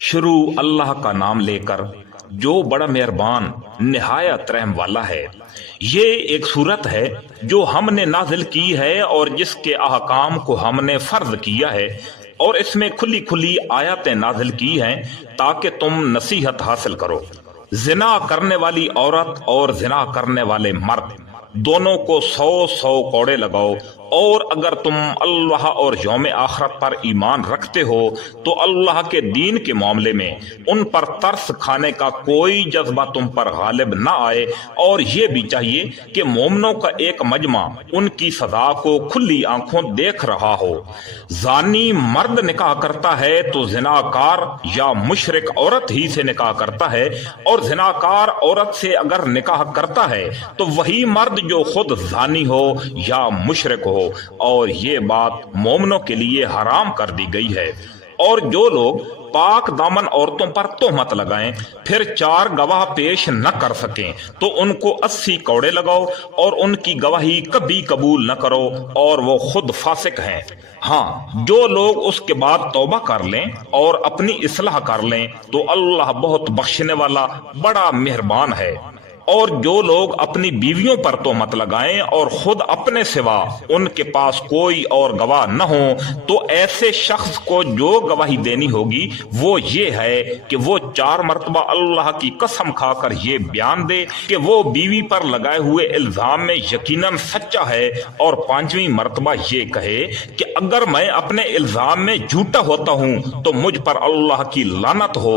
شروع اللہ کا نام لے کر جو بڑا مہربان نہایت رحم والا ہے۔ یہ ایک صورت ہے جو ہم نے نازل کی ہے اور جس کے احکام کو ہم نے فرض کیا ہے، اور اس میں کھلی کھلی آیاتیں نازل کی ہیں تاکہ تم نصیحت حاصل کرو۔ زنا کرنے والی عورت اور زنا کرنے والے مرد دونوں کو 100 کوڑے لگاؤ، اور اگر تم اللہ اور یوم آخرت پر ایمان رکھتے ہو تو اللہ کے دین کے معاملے میں ان پر ترس کھانے کا کوئی جذبہ تم پر غالب نہ آئے، اور یہ بھی چاہیے کہ مومنوں کا ایک مجمع ان کی سزا کو کھلی آنکھوں دیکھ رہا ہو۔ زانی مرد نکاح کرتا ہے تو زناکار یا مشرک عورت ہی سے نکاح کرتا ہے، اور زناکار عورت سے اگر نکاح کرتا ہے تو وہی مرد جو خود زانی ہو یا مشرک ہو، اور یہ بات مومنوں کے لیے حرام کر دی گئی ہے۔ اور جو لوگ پاک دامن عورتوں پر تہمت لگائیں پھر 4 گواہ پیش نہ کر سکیں تو ان کو 80 کوڑے لگاؤ، اور ان کی گواہی کبھی قبول نہ کرو، اور وہ خود فاسق ہیں۔ ہاں، جو لوگ اس کے بعد توبہ کر لیں اور اپنی اصلاح کر لیں تو اللہ بہت بخشنے والا بڑا مہربان ہے۔ اور جو لوگ اپنی بیویوں پر تہمت لگائیں اور خود اپنے سوا ان کے پاس کوئی اور گواہ نہ ہو تو ایسے شخص کو جو گواہی دینی ہوگی وہ یہ ہے کہ وہ 4 مرتبہ اللہ کی قسم کھا کر یہ بیان دے کہ وہ بیوی پر لگائے ہوئے الزام میں یقیناً سچا ہے، اور 5ویں مرتبہ یہ کہے کہ اگر میں اپنے الزام میں جھوٹا ہوتا ہوں تو مجھ پر اللہ کی لعنت ہو۔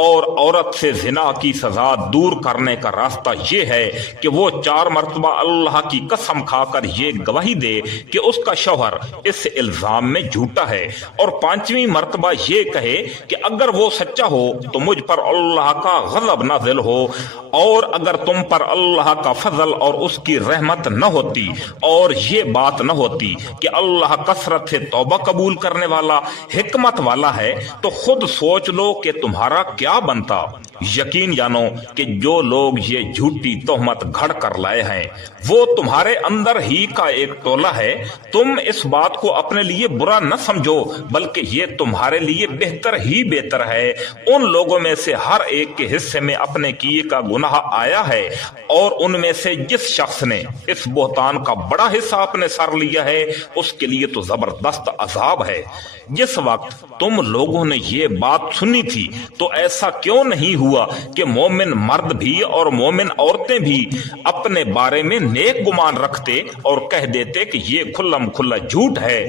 اور عورت سے زنا کی سزا دور کرنے کا راستہ یہ ہے کہ وہ 4 مرتبہ اللہ کی قسم کھا کر یہ گواہی دے کہ اس کا شوہر اس الزام میں جھوٹا ہے، اور 5ویں مرتبہ یہ کہے کہ اگر وہ سچا ہو تو مجھ پر اللہ کا غضب نازل ہو۔ اور اگر تم پر اللہ کا فضل اور اس کی رحمت نہ ہوتی اور یہ بات نہ ہوتی کہ اللہ کثرت سے توبہ قبول کرنے والا حکمت والا ہے تو خود سوچ لو کہ تمہارا کیا بنتا۔ یقین جانو کہ جو لوگ یہ جھوٹی تہمت گھڑ کر لائے ہیں وہ تمہارے اندر ہی کا ایک ٹولہ ہے۔ تم اس بات کو اپنے لیے برا نہ سمجھو بلکہ یہ تمہارے لیے بہتر ہی بہتر ہے۔ ان لوگوں میں سے ہر ایک کے حصے میں اپنے کیے کا گناہ آیا ہے، اور ان میں سے جس شخص نے اس بہتان کا بڑا حصہ اپنے سر لیا ہے اس کے لیے تو زبردست عذاب ہے۔ جس وقت تم لوگوں نے یہ بات سنی تھی تو ایسا کیوں نہیں ہوا کہ مومن مرد بھی اور مومن عورتیں بھی اپنے بارے میں نیک گمان رکھتے اور کہہ دیتے کہ یہ کھلم کھلا جھوٹ ہے؟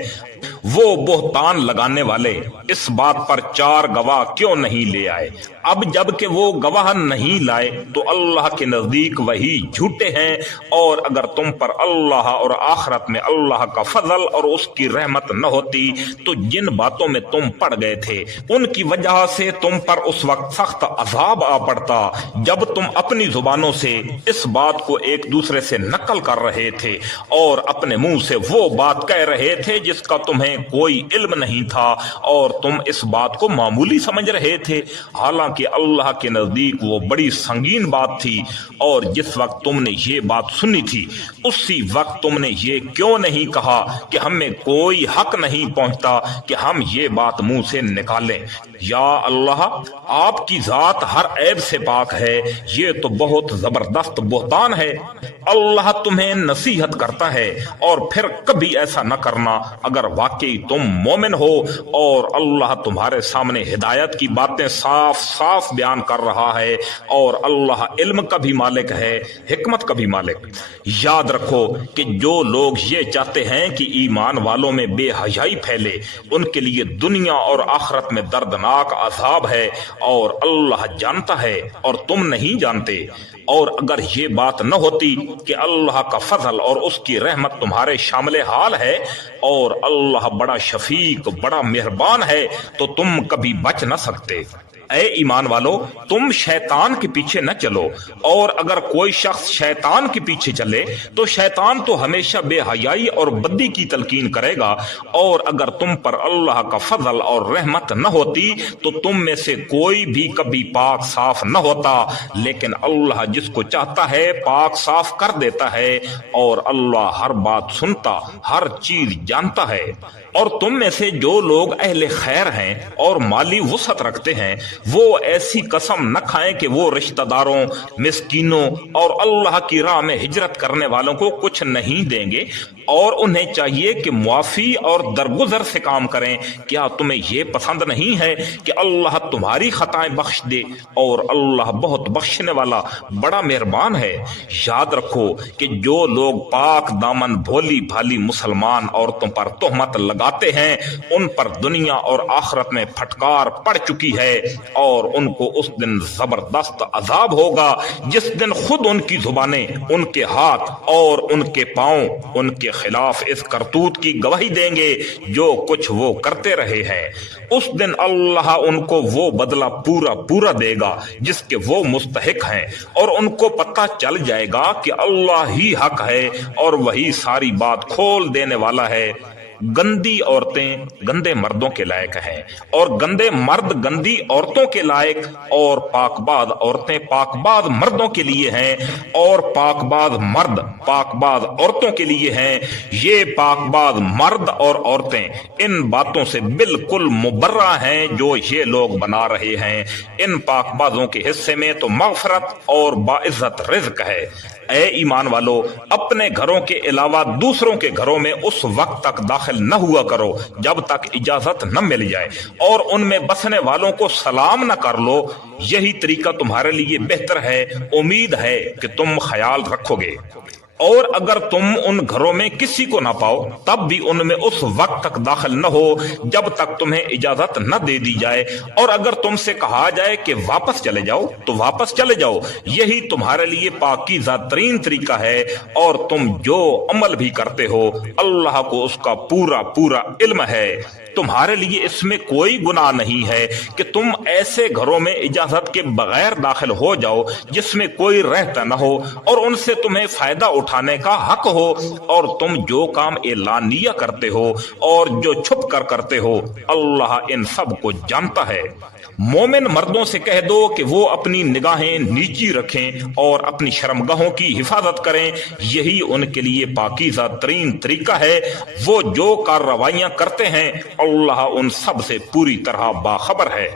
وہ بہتان لگانے والے اس بات پر 4 گواہ کیوں نہیں لے آئے؟ اب جب کہ وہ گواہ نہیں لائے تو اللہ کے نزدیک وہی جھوٹے ہیں، اور اگر تم پر اللہ اور آخرت میں اللہ کا فضل اور اس کی رحمت نہ ہوتی تو جن باتوں میں تم پڑ گئے تھے ان کی وجہ سے تم پر اس وقت سخت عذاب آ پڑتا جب تم اپنی زبانوں سے اس بات کو ایک دوسرے سے نقل کر رہے تھے اور اپنے منہ سے وہ بات کہہ رہے تھے جس کا تمہیں کوئی علم نہیں تھا، اور تم اس بات کو معمولی سمجھ رہے تھے، حالانکہ اللہ کے نزدیک وہ بڑی سنگین بات تھی۔ اور جس وقت تم نے یہ بات سنی تھی اسی وقت تم نے یہ کیوں نہیں کہا کہ ہمیں کوئی حق نہیں پہنچتا کہ ہم یہ بات منہ سے نکالیں؟ یا اللہ، آپ کی ذات ہر عیب سے پاک ہے، یہ تو بہت زبردست بہتان ہے۔ اللہ تمہیں نصیحت کرتا ہے، اور پھر کبھی ایسا نہ کرنا اگر واقعی تم مومن ہو، اور اللہ تمہارے سامنے ہدایت کی باتیں صاف صاف بیان کر رہا ہے، اور اللہ علم کا بھی مالک ہے، حکمت کا بھی مالک۔ یاد رکھو کہ جو لوگ یہ چاہتے ہیں کہ ایمان والوں میں بے حیائی پھیلے ان کے لیے دنیا اور آخرت میں دردناک عذاب ہے، اور اللہ جانتا ہے اور تم نہیں جانتے۔ اور اگر یہ بات نہ ہوتی کہ اللہ کا فضل اور اس کی رحمت تمہارے شامل حال ہے اور اللہ بڑا شفیق بڑا مہربان ہے تو تم کبھی بچ نہ سکتے۔ اے ایمان والو تم شیطان کے پیچھے نہ چلو، اور اگر کوئی شخص شیطان کے پیچھے چلے تو شیطان تو ہمیشہ بے حیائی اور بدی کی تلقین کرے گا، اور اگر تم پر اللہ کا فضل اور رحمت نہ ہوتی تو تم میں سے کوئی بھی کبھی پاک صاف نہ ہوتا، لیکن اللہ جس کو چاہتا ہے پاک صاف کر دیتا ہے، اور اللہ ہر بات سنتا، ہر چیز جانتا ہے۔ اور تم میں سے جو لوگ اہل خیر ہیں اور مالی وسعت رکھتے ہیں وہ ایسی قسم نہ کھائیں کہ وہ رشتہ داروں، مسکینوں اور اللہ کی راہ میں ہجرت کرنے والوں کو کچھ نہیں دیں گے، اور انہیں چاہیے کہ معافی اور درگزر سے کام کریں۔ کیا تمہیں یہ پسند نہیں ہے کہ اللہ تمہاری خطائیں بخش دے، اور اللہ بہت بخشنے والا بڑا مہربان ہے۔ یاد رکھو کہ جو لوگ پاک دامن بھولی بھالی مسلمان عورتوں پر تہمت لگاتے ہیں ان پر دنیا اور آخرت میں پھٹکار پڑ چکی ہے، اور ان کو اس دن زبردست عذاب ہوگا جس دن خود ان کی زبانیں، ان کے ہاتھ اور ان کے پاؤں ان کے خلاف اس کرتوت کی گواہی دیں گے جو کچھ وہ کرتے رہے ہیں۔ اس دن اللہ ان کو وہ بدلہ پورا پورا دے گا جس کے وہ مستحق ہیں، اور ان کو پتہ چل جائے گا کہ اللہ ہی حق ہے اور وہی ساری بات کھول دینے والا ہے۔ گندی عورتیں گندے مردوں کے لائق ہیں، اور گندے مرد گندی عورتوں کے لائق، اور پاک باز عورتیں پاک باز مردوں کے لیے ہیں، اور پاک باز مرد پاک باز عورتوں کے لیے ہیں۔ یہ پاک باز مرد اور عورتیں ان باتوں سے بالکل مبرہ ہیں جو یہ لوگ بنا رہے ہیں۔ ان پاک بازوں کے حصے میں تو مغفرت اور باعزت رزق ہے۔ اے ایمان والو اپنے گھروں کے علاوہ دوسروں کے گھروں میں اس وقت تک داخل نہ ہوا کرو جب تک اجازت نہ مل جائے، اور ان میں بسنے والوں کو سلام نہ کر لو، یہی طریقہ تمہارے لیے بہتر ہے، امید ہے کہ تم خیال رکھو گے۔ اور اگر تم ان گھروں میں کسی کو نہ پاؤ تب بھی ان میں اس وقت تک داخل نہ ہو جب تک تمہیں اجازت نہ دے دی جائے، اور اگر تم سے کہا جائے کہ واپس چلے جاؤ تو واپس چلے جاؤ، یہی تمہارے لیے پاکیزہ ترین طریقہ ہے۔ اور تم جو عمل بھی کرتے ہو اللہ کو اس کا پورا پورا علم ہے۔ تمہارے لیے اس میں کوئی گناہ نہیں ہے کہ تم ایسے گھروں میں اجازت کے بغیر داخل ہو جاؤ جس میں کوئی رہتا نہ ہو اور ان سے تمہیں فائدہ اٹھانے کا حق ہو، اور تم جو کام اعلانیہ کرتے ہو اور جو چھپ کر کرتے ہو اللہ ان سب کو جانتا ہے۔ مومن مردوں سے کہہ دو کہ وہ اپنی نگاہیں نیچی رکھیں اور اپنی شرمگاہوں کی حفاظت کریں، یہی ان کے لیے پاکیزہ ترین طریقہ ہے۔ وہ جو کارروائیاں کرتے ہیں اللہ ان سب سے پوری طرح باخبر ہے۔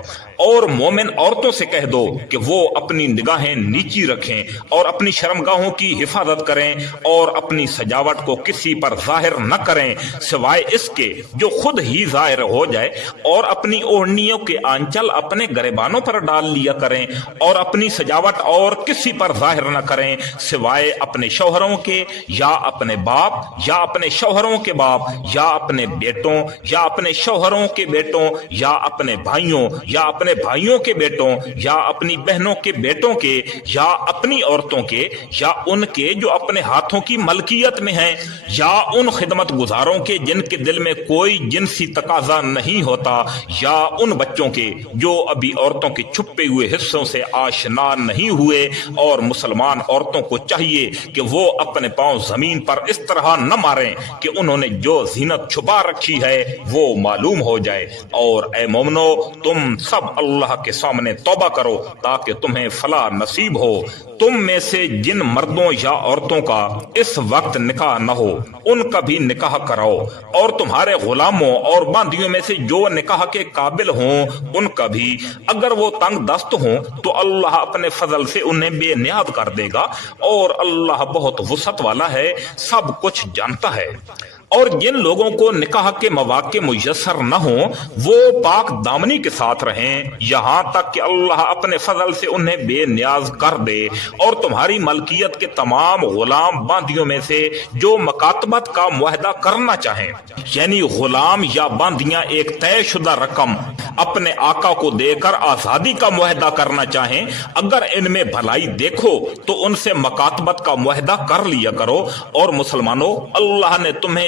اور مومن عورتوں سے کہہ دو کہ وہ اپنی نگاہیں نیچی رکھیں اور اپنی شرمگاہوں کی حفاظت کریں، اور اپنی سجاوٹ کو کسی پر ظاہر نہ کریں سوائے اس کے جو خود ہی ظاہر ہو جائے، اور اپنی اوڑھنیوں کے آنچل اپنے گریبانوں پر ڈال لیا کریں، اور اپنی سجاوٹ اور کسی پر ظاہر نہ کریں سوائے اپنے شوہروں کے، یا اپنے باپ، یا اپنے شوہروں کے باپ، یا اپنے بیٹوں، یا اپنے شوہروں کے بیٹوں، یا اپنے بھائیوں، یا اپنے بھائیوں کے بیٹوں، یا اپنی بہنوں کے بیٹوں کے، یا اپنی عورتوں کے، یا ان کے جو اپنے ہاتھوں کی ملکیت میں ہیں، یا ان خدمت گزاروں کے جن کے دل میں کوئی جنسی تقاضا نہیں ہوتا، یا ان بچوں کے جو ابھی عورتوں کے چھپے ہوئے حصوں سے آشنا نہیں ہوئے۔ اور مسلمان عورتوں کو چاہیے کہ وہ اپنے پاؤں زمین پر اس طرح نہ ماریں کہ انہوں نے جو زینت چھپا رکھی ہے وہ معلوم ہو جائے۔ اور اے مومنو تم سب اللہ کے سامنے توبہ کرو تاکہ تمہیں فلاح نصیب ہو۔ تم میں سے جن مردوں یا عورتوں کا اس وقت نکاح نہ ہو ان کا بھی نکاح کراؤ، اور تمہارے غلاموں اور باندیوں میں سے جو نکاح کے قابل ہوں ان کا بھی، اگر وہ تنگ دست ہوں تو اللہ اپنے فضل سے انہیں بے نیاز کر دے گا، اور اللہ بہت وسعت والا ہے، سب کچھ جانتا ہے۔ اور جن لوگوں کو نکاح کے مواقع میسر نہ ہوں وہ پاک دامنی کے ساتھ رہیں یہاں تک کہ اللہ اپنے فضل سے انہیں بے نیاز کر دے، اور تمہاری ملکیت کے تمام غلام باندیوں میں سے جو مکاتبت کا معاہدہ کرنا چاہیں، یعنی غلام یا باندیاں ایک طے شدہ رقم اپنے آقا کو دے کر آزادی کا معاہدہ کرنا چاہیں، اگر ان میں بھلائی دیکھو تو ان سے مکاتبت کا معاہدہ کر لیا کرو۔ اور مسلمانوں اللہ نے تمہیں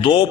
2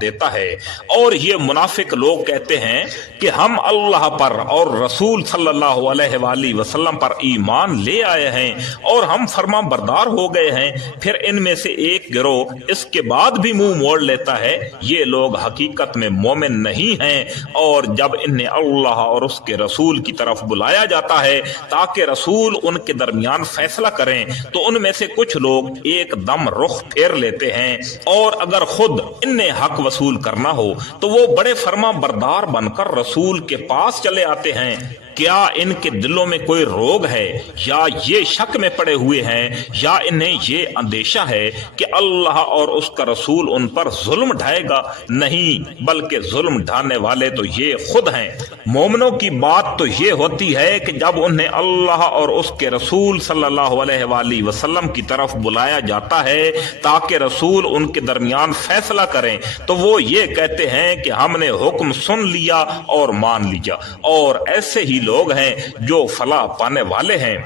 دیتا ہے۔ اور یہ منافق لوگ کہتے ہیں کہ ہم اللہ پر اور رسول صلی اللہ علیہ وآلہ وسلم پر ایمان لے آئے ہیں اور ہم فرما بردار ہو گئے ہیں، پھر ان میں سے ایک گروہ اس کے بعد بھی منہ موڑ لیتا ہے۔ یہ لوگ حقیقت میں مومن نہیں ہیں، اور جب انہیں اللہ اور اس کے رسول کی طرف بلایا جاتا ہے تاکہ رسول ان کے درمیان فیصلہ کریں تو ان میں سے کچھ لوگ ایک دم رخ پھیر لیتے ہیں، اور اگر خود انہیں حق وصول کرنا ہو تو وہ بڑے فرما بردار بن کر رسول کے پاس چلے آتے ہیں۔ کیا ان کے دلوں میں کوئی روگ ہے، یا یہ شک میں پڑے ہوئے ہیں، یا انہیں یہ اندیشہ ہے کہ اللہ اور اس کا رسول ان پر ظلم ڈھائے گا؟ نہیں، بلکہ ظلم ڈھانے والے تو یہ خود ہیں۔ مومنوں کی بات تو یہ ہوتی ہے کہ جب انہیں اللہ اور اس کے رسول صلی اللہ علیہ وآلہ وسلم کی طرف بلایا جاتا ہے تاکہ رسول ان کے درمیان فیصلہ کریں تو وہ یہ کہتے ہیں کہ ہم نے حکم سن لیا اور مان لیا، اور ایسے ہی لوگ ہیں جو فلاح پانے والے ہیں۔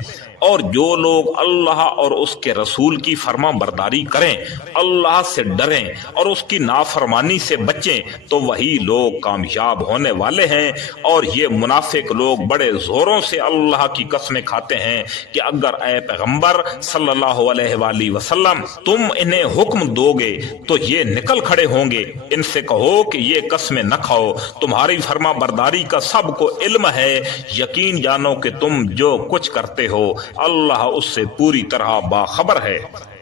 اور جو لوگ اللہ اور اس کے رسول کی فرما برداری کریں، اللہ سے ڈریں اور اس کی نافرمانی سے بچیں تو وہی لوگ کامیاب ہونے والے ہیں۔ اور یہ منافق لوگ بڑے زوروں سے اللہ کی قسمیں کھاتے ہیں کہ اگر اے پیغمبر صلی اللہ علیہ وآلہ وسلم تم انہیں حکم دو گے تو یہ نکل کھڑے ہوں گے۔ ان سے کہو کہ یہ قسمیں نہ کھاؤ، تمہاری فرما برداری کا سب کو علم ہے، یقین جانو کہ تم جو کچھ کرتے ہو اللہ اس سے پوری طرح باخبر ہے۔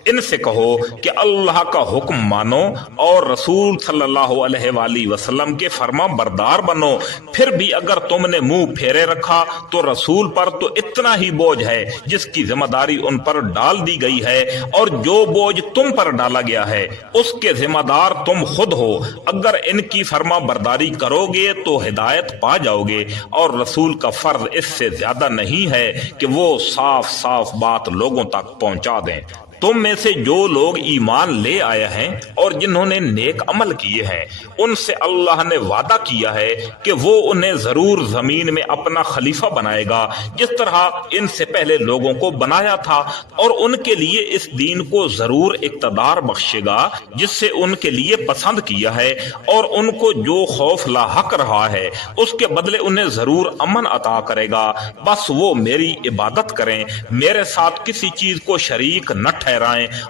ان سے کہو کہ اللہ کا حکم مانو اور رسول صلی اللہ علیہ وآلہ وسلم کے فرما بردار بنو، پھر بھی اگر تم نے منہ پھیرے رکھا تو رسول پر تو اتنا ہی بوجھ ہے جس کی ذمہ داری ان پر ڈال دی گئی ہے، اور جو بوجھ تم پر ڈالا گیا ہے اس کے ذمہ دار تم خود ہو۔ اگر ان کی فرما برداری کرو گے تو ہدایت پا جاؤ گے، اور رسول کا فرض اس سے زیادہ نہیں ہے کہ وہ صاف صاف بات لوگوں تک پہنچا دیں۔ تم میں سے جو لوگ ایمان لے آئے ہیں اور جنہوں نے نیک عمل کیے ہیں ان سے اللہ نے وعدہ کیا ہے کہ وہ انہیں ضرور زمین میں اپنا خلیفہ بنائے گا جس طرح ان سے پہلے لوگوں کو بنایا تھا، اور ان کے لیے اس دین کو ضرور اقتدار بخشے گا جس سے ان کے لیے پسند کیا ہے، اور ان کو جو خوف لاحق رہا ہے اس کے بدلے انہیں ضرور امن عطا کرے گا۔ بس وہ میری عبادت کریں، میرے ساتھ کسی چیز کو شریک نہ ٹھہرائیں،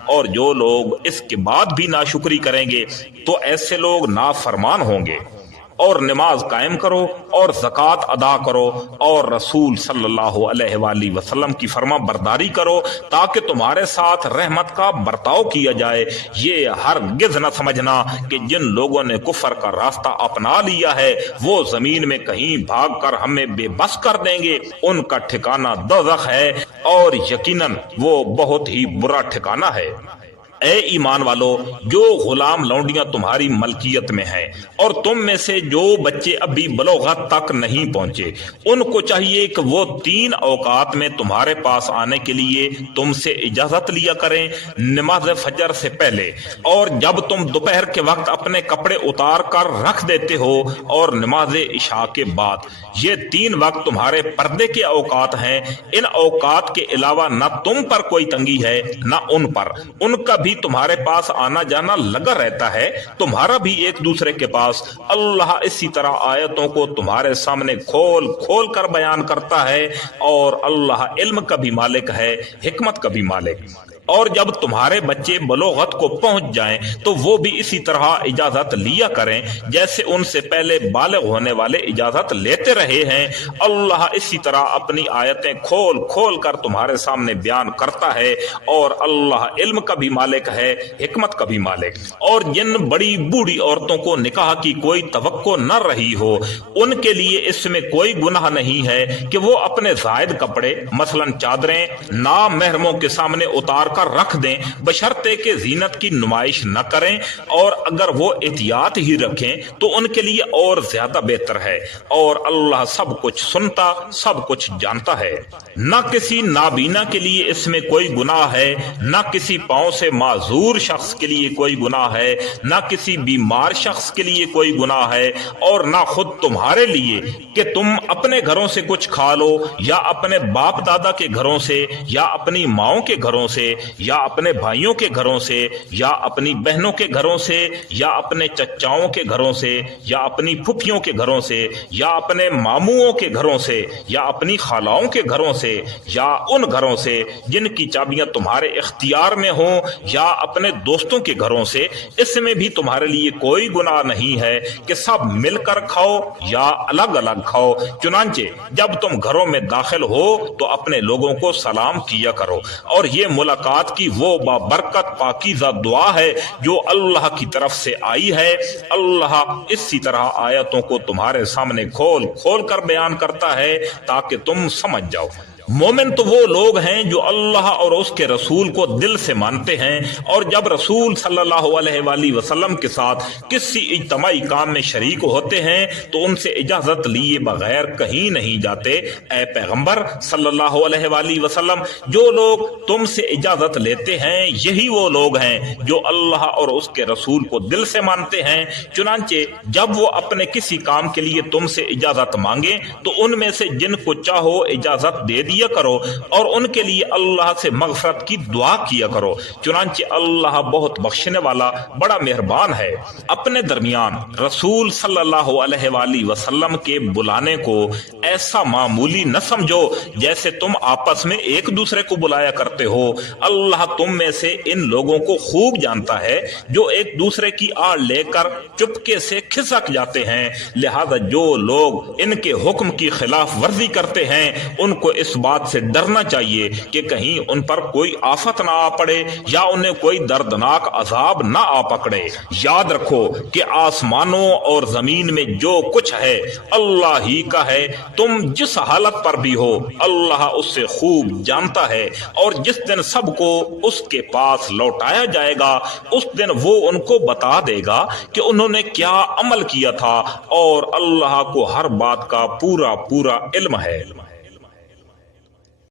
اور جو لوگ اس کے بعد بھی ناشکری کریں گے تو ایسے لوگ نافرمان ہوں گے۔ اور نماز قائم کرو اور زکوٰۃ ادا کرو اور رسول صلی اللہ علیہ وآلہ وسلم کی فرما برداری کرو تاکہ تمہارے ساتھ رحمت کا برتاؤ کیا جائے۔ یہ ہرگز نہ سمجھنا کہ جن لوگوں نے کفر کا راستہ اپنا لیا ہے وہ زمین میں کہیں بھاگ کر ہمیں بے بس کر دیں گے، ان کا ٹھکانہ دوزخ ہے، اور یقیناً وہ بہت ہی برا ٹھکانہ ہے۔ اے ایمان والو، جو غلام لونڈیاں تمہاری ملکیت میں ہیں اور تم میں سے جو بچے ابھی بلوغت تک نہیں پہنچے ان کو چاہیے کہ وہ 3 اوقات میں تمہارے پاس آنے کے لیے تم سے اجازت لیا کریں، نماز فجر سے پہلے، اور جب تم دوپہر کے وقت اپنے کپڑے اتار کر رکھ دیتے ہو، اور نماز عشاء کے بعد۔ یہ 3 وقت تمہارے پردے کے اوقات ہیں۔ ان اوقات کے علاوہ نہ تم پر کوئی تنگی ہے نہ ان پر، ان کا بھی تمہارے پاس آنا جانا لگا رہتا ہے، تمہارا بھی ایک دوسرے کے پاس۔ اللہ اسی طرح آیتوں کو تمہارے سامنے کھول کھول کر بیان کرتا ہے، اور اللہ علم کا بھی مالک ہے، حکمت کا بھی مالک۔ اور جب تمہارے بچے بلوغت کو پہنچ جائیں تو وہ بھی اسی طرح اجازت لیا کریں جیسے ان سے پہلے بالغ ہونے والے اجازت لیتے رہے ہیں۔ اللہ اسی طرح اپنی آیتیں کھول کھول کر تمہارے سامنے بیان کرتا ہے، اور اللہ علم کا بھی مالک ہے، حکمت کا بھی مالک۔ اور جن بڑی بوڑھی عورتوں کو نکاح کی کوئی توقع نہ رہی ہو ان کے لیے اس میں کوئی گناہ نہیں ہے کہ وہ اپنے زائد کپڑے مثلا چادریں نامحرموں کے سامنے اتار کر رکھ دیں، بشرطے کہ زینت کی نمائش نہ کریں، اور اگر وہ احتیاط ہی رکھیں تو ان کے لیے اور زیادہ بہتر ہے، اور اللہ سب کچھ سنتا سب کچھ جانتا ہے۔ نہ کسی نابینا کے لیے اس میں کوئی گناہ ہے، نہ کسی پاؤں سے معذور شخص کے لیے کوئی گناہ ہے، نہ کسی بیمار شخص کے لیے کوئی گناہ ہے، اور نہ خود تمہارے لیے کہ تم اپنے گھروں سے کچھ کھا لو، یا اپنے باپ دادا کے گھروں سے، یا اپنی ماؤں کے گھروں سے، یا اپنے بھائیوں کے گھروں سے یا اپنی بہنوں کے گھروں سے یا اپنے چچاؤں کے گھروں سے یا اپنی پھپھیوں کے گھروں سے یا اپنے ماموؤں کے گھروں سے یا اپنی خالاؤں کے گھروں سے یا ان گھروں سے جن کی چابیاں تمہارے اختیار میں ہوں یا اپنے دوستوں کے گھروں سے، اس میں بھی تمہارے لیے کوئی گناہ نہیں ہے کہ سب مل کر کھاؤ یا الگ الگ کھاؤ۔ چنانچہ جب تم گھروں میں داخل ہو تو اپنے لوگوں کو سلام کیا کرو، اور یہ ملاقات کی وہ بابرکت پاکیزہ دعا ہے جو اللہ کی طرف سے آئی ہے۔ اللہ اسی طرح آیتوں کو تمہارے سامنے کھول کھول کر بیان کرتا ہے تاکہ تم سمجھ جاؤ۔ مومن تو وہ لوگ ہیں جو اللہ اور اس کے رسول کو دل سے مانتے ہیں، اور جب رسول صلی اللہ علیہ وآلہ وسلم کے ساتھ کسی اجتماعی کام میں شریک ہوتے ہیں تو ان سے اجازت لیے بغیر کہیں نہیں جاتے۔ اے پیغمبر صلی اللہ علیہ وآلہ وسلم، جو لوگ تم سے اجازت لیتے ہیں یہی وہ لوگ ہیں جو اللہ اور اس کے رسول کو دل سے مانتے ہیں۔ چنانچہ جب وہ اپنے کسی کام کے لیے تم سے اجازت مانگیں تو ان میں سے جن کو چاہو اجازت دے دیا کرو، اور ان کے لیے اللہ سے مغفرت کی دعا کیا کرو، چنانچہ اللہ بہت بخشنے والا بڑا مہربان ہے۔ اپنے درمیان رسول صلی اللہ علیہ وآلہ وسلم کے بلانے کو ایسا معمولی نہ سمجھو جیسے تم آپس میں ایک دوسرے کو بلایا کرتے ہو۔ اللہ تم میں سے ان لوگوں کو خوب جانتا ہے جو ایک دوسرے کی آڑ لے کر چپکے سے کھسک جاتے ہیں، لہذا جو لوگ ان کے حکم کی خلاف ورزی کرتے ہیں ان کو اس بات سے ڈرنا چاہیے کہ کہیں ان پر کوئی آفت نہ آ پڑے یا انہیں کوئی دردناک عذاب نہ آ پکڑے۔ یاد رکھو کہ آسمانوں اور زمین میں جو کچھ ہے اللہ ہی کا ہے، تم جس حالت پر بھی ہو اللہ اس سے خوب جانتا ہے، اور جس دن سب کو اس کے پاس لوٹایا جائے گا اس دن وہ ان کو بتا دے گا کہ انہوں نے کیا عمل کیا تھا، اور اللہ کو ہر بات کا پورا علم ہے۔